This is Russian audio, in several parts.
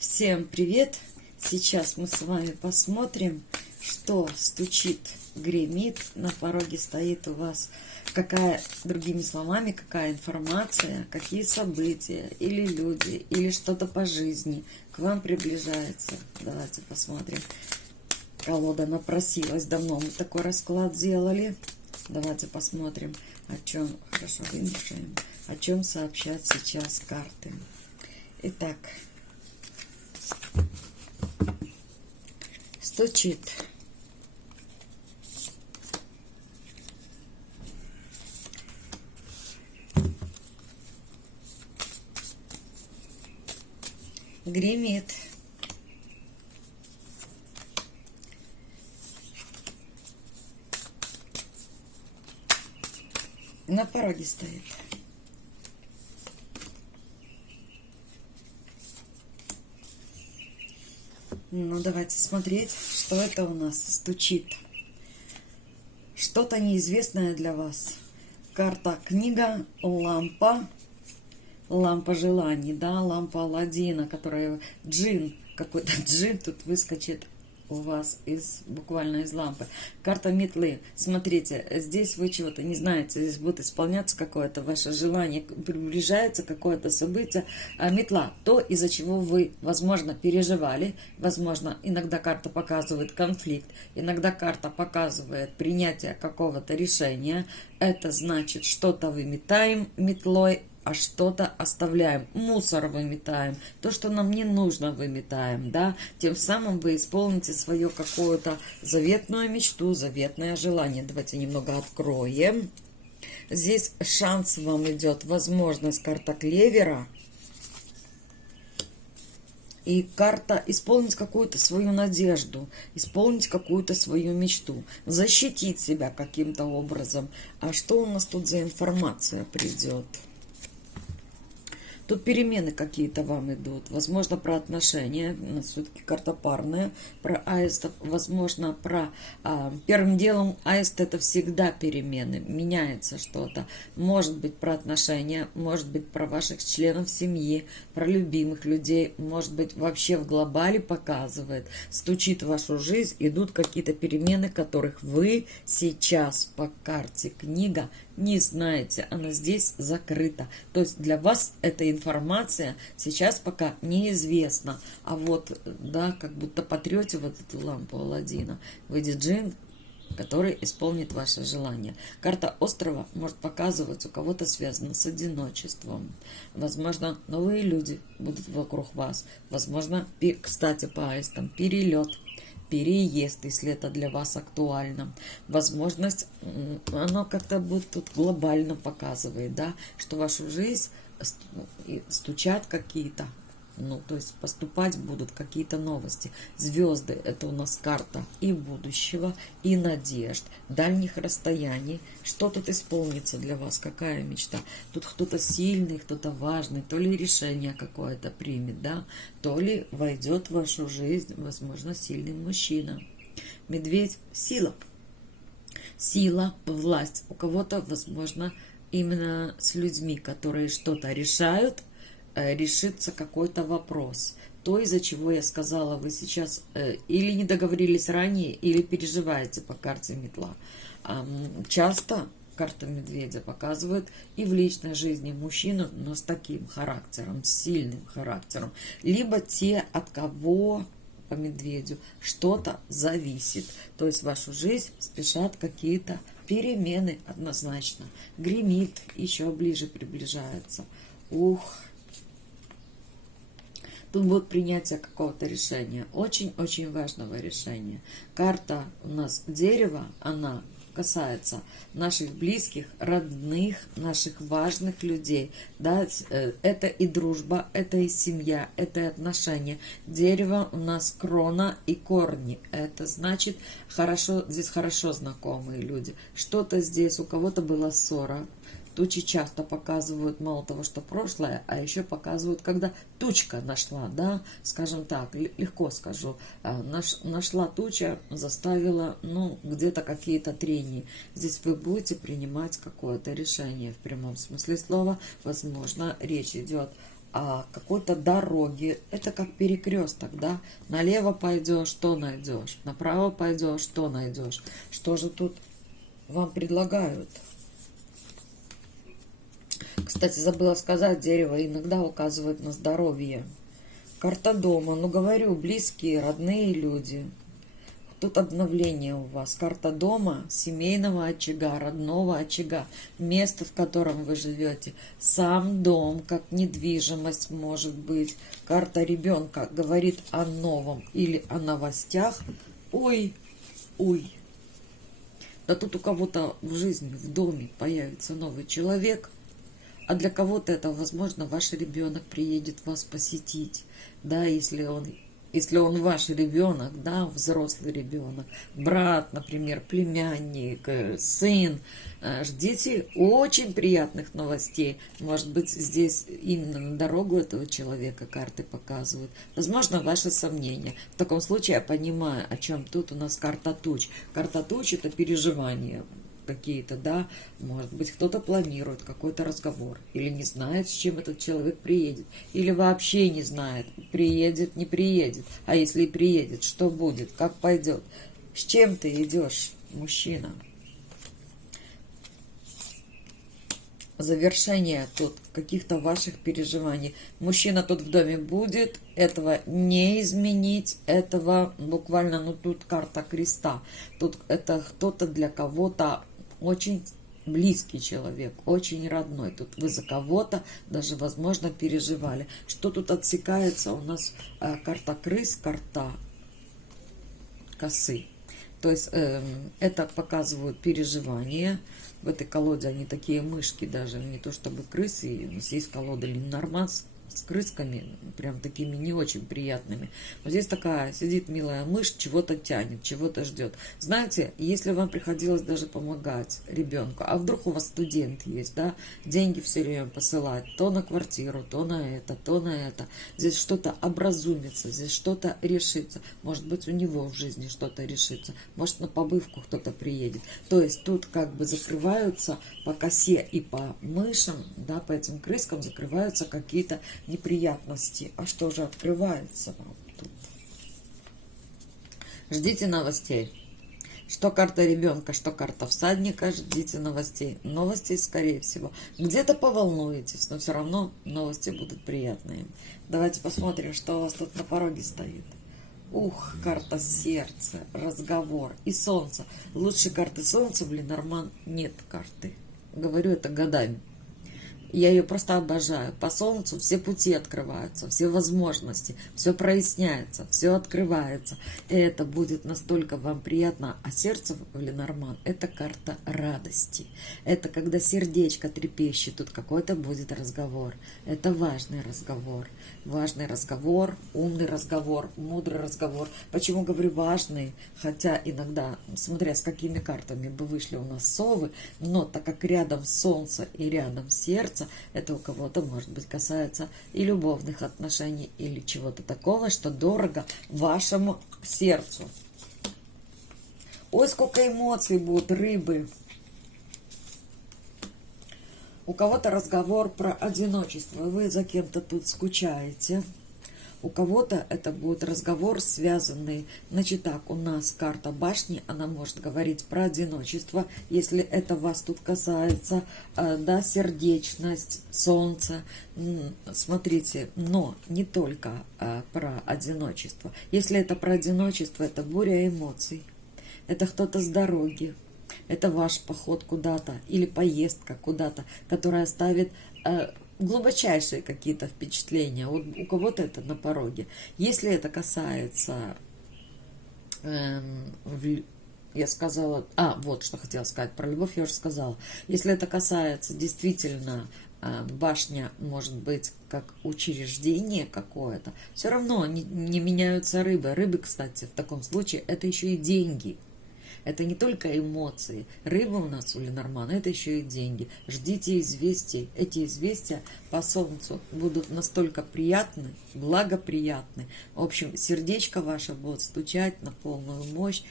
Всем привет! Сейчас мы с вами посмотрим, что стучит, гремит, на пороге стоит у вас, какая, другими словами, какая информация, какие события, или люди, или что-то по жизни к вам приближается. Давайте посмотрим. Колода напросилась, давно мы такой расклад делали. Давайте посмотрим, о чем, хорошо вымешаем, о чем сообщат сейчас карты. Итак, стучит. Гремит. На пороге стоит. Ну, давайте смотреть, что это у нас стучит. Что-то неизвестное для вас. Карта книга, лампа. Лампа желаний, да, лампа Аладдина, которая джин, какой-то джин тут выскочит у вас буквально из лампы. Карта метлы. Смотрите, здесь вы чего-то не знаете, здесь будет исполняться какое-то ваше желание, приближается какое-то событие. А метла, то, из-за чего вы, возможно, переживали, возможно, иногда карта показывает конфликт, иногда карта показывает принятие какого-то решения. Это значит, что-то выметаем метлой, а что-то оставляем, мусор выметаем, то, что нам не нужно, выметаем, да, тем самым вы исполните свою какую-то заветную мечту, заветное желание. Давайте немного откроем. Здесь шанс вам идет, возможность, карта клевера и карта исполнить какую-то свою надежду, исполнить какую-то свою мечту, защитить себя каким-то образом. А что у нас тут за информация придет? Тут перемены какие-то вам идут. Возможно, про отношения. У нас все-таки карта парная. Про аистов. Возможно, про... первым делом аист — это всегда перемены. Меняется что-то. Может быть, про отношения. Может быть, про ваших членов семьи. Про любимых людей. Может быть, вообще в глобале показывает. Стучит в вашу жизнь. Идут какие-то перемены, которых вы сейчас по карте книга не знаете, она здесь закрыта. То есть для вас эта информация сейчас пока неизвестна. А вот, да, как будто потрете вот эту лампу Аладдина, выйдет джин, который исполнит ваше желание. Карта острова может показывать, у кого-то связано с одиночеством. Возможно, новые люди будут вокруг вас. Возможно, кстати, по аистам, перелет, переезд, если это для вас актуально. Возможность, оно как-то будет тут глобально показывает, да, что в вашу жизнь стучат какие-то, то есть поступать будут какие-то новости. Звезды — это у нас карта и будущего, и надежд, дальних расстояний. Что тут исполнится для вас, какая мечта? Тут кто-то сильный, кто-то важный, то ли решение какое-то примет, да, то ли войдет в вашу жизнь, возможно, сильный мужчина. Медведь — сила. Сила, власть. У кого-то, возможно, именно с людьми, которые что-то решают, решится какой-то вопрос. То, из-за чего я сказала, вы сейчас или не договорились ранее, или переживаете по карте метла. Часто карта медведя показывает и в личной жизни мужчину, но с таким характером, с сильным характером. Либо те, от кого по медведю что-то зависит. То есть в вашу жизнь спешат какие-то перемены однозначно. Гремит, еще ближе приближается. Ух! Тут будет принятие какого-то решения, очень-очень важного решения. Карта у нас дерева, она касается наших близких, родных, наших важных людей. Да? Это и дружба, это и семья, это и отношения. Дерево у нас крона и корни. Это значит, здесь хорошо знакомые люди. Что-то здесь, у кого-то была ссора. Тучи часто показывают мало того, что прошлое, а еще показывают, когда тучка нашла, да, скажем так, легко скажу, нашла туча, заставила, где-то какие-то трения. Здесь вы будете принимать какое-то решение в прямом смысле слова. Возможно, речь идет какой-то дороги. Это как перекресток, да? Налево пойдешь, что найдешь? Направо пойдешь, что найдешь? Что же тут вам предлагают? Кстати, забыла сказать, дерево иногда указывает на здоровье. Карта дома. Ну, говорю, близкие, родные люди. Тут обновление у вас. Карта дома, семейного очага, родного очага, место, в котором вы живете. Сам дом, как недвижимость может быть. Карта ребенка говорит о новом или о новостях. Ой, ой. Да тут у кого-то в жизни, в доме появится новый человек. А для кого-то это, возможно, ваш ребенок приедет вас посетить. Да, если он ваш ребенок, да, взрослый ребенок, брат, например, племянник, сын, ждите очень приятных новостей. Может быть, здесь именно на дорогу этого человека карты показывают. Возможно, ваши сомнения. В таком случае я понимаю, о чем тут у нас карта туч. Карта туч — это переживания какие-то, да, может быть, кто-то планирует какой-то разговор, или не знает, с чем этот человек приедет, или вообще не знает, приедет, не приедет, а если и приедет, что будет, как пойдет, с чем ты идешь, мужчина. Завершение тут каких-то ваших переживаний. Мужчина тут в доме будет, этого не изменить, этого буквально, ну тут карта креста, тут это кто-то для кого-то очень близкий человек, очень родной. Тут вы за кого-то даже, возможно, переживали. Что тут отсекается? У нас карта крыс, карта косы. То есть это показывают переживания. В этой колоде они такие мышки даже, не то чтобы крысы. У нас есть колода Ленорман с крысками, прям такими не очень приятными. Вот здесь такая сидит милая мышь, чего-то тянет, чего-то ждет. Знаете, если вам приходилось даже помогать ребенку, а вдруг у вас студент есть, да, деньги все время посылать, то на квартиру, то на это, то на это. Здесь что-то образумится, здесь что-то решится. Может быть, у него в жизни что-то решится. Может, на побывку кто-то приедет. То есть тут как бы закрываются по косе и по мышам, да, по этим крыскам закрываются какие-то неприятности. А что же открывается вам тут? Ждите новостей. Что карта ребенка, что карта всадника, ждите новостей. Новости, скорее всего. Где-то поволнуетесь, но все равно новости будут приятные. Давайте посмотрим, что у вас тут на пороге стоит. Ух, карта сердца, разговор и солнце. Лучше карты солнца в Ленорман нет карты. Говорю это годами. Я ее просто обожаю. По солнцу все пути открываются, все возможности, все проясняется, все открывается. И это будет настолько вам приятно. А сердце в Ленорман — это карта радости. Это когда сердечко трепещет, тут какой-то будет разговор. Это важный разговор. Важный разговор, умный разговор, мудрый разговор. Почему говорю важный? Хотя иногда, смотря с какими картами бы вышли у нас совы, но так как рядом солнце и рядом сердце, это у кого-то, может быть, касается и любовных отношений, или чего-то такого, что дорого вашему сердцу. Ой, сколько эмоций будут, рыбы. У кого-то разговор про одиночество, вы за кем-то тут скучаете. У кого-то это будет разговор, связанный, значит так, у нас карта башни, она может говорить про одиночество, если это вас тут касается, да, сердечность, солнце, смотрите, но не только про одиночество. Если это про одиночество, это буря эмоций, это кто-то с дороги, это ваш поход куда-то или поездка куда-то, которая оставит глубочайшие какие-то впечатления. Вот у кого-то это на пороге. Если это касается, я сказала, вот что хотела сказать про любовь, я уже сказала. Если это касается действительно башня, может быть, как учреждение какое-то, все равно не меняются рыбы. Рыбы, кстати, в таком случае это еще и деньги. Это не только эмоции. Рыба у нас у Ленормана, это еще и деньги. Ждите известий. Эти известия по Солнцу будут настолько приятны, благоприятны. В общем, сердечко ваше будет стучать на полную мощь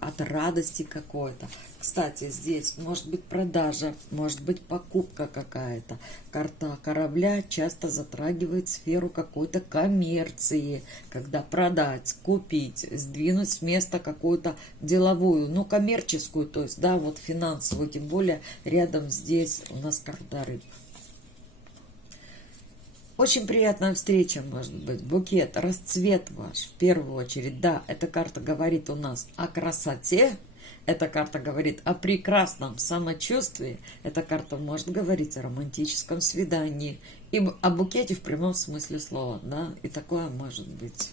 от радости какой-то. Кстати, здесь может быть продажа, может быть покупка какая-то. Карта корабля часто затрагивает сферу какой-то коммерции, когда продать, купить, сдвинуть с места какую-то деловую, ну, коммерческую, то есть, да, вот финансовую, тем более рядом здесь у нас карта рыб. Очень приятная встреча, может быть, букет, расцвет ваш, в первую очередь. Да, эта карта говорит у нас о красоте, эта карта говорит о прекрасном самочувствии, эта карта может говорить о романтическом свидании и о букете в прямом смысле слова, да, и такое может быть.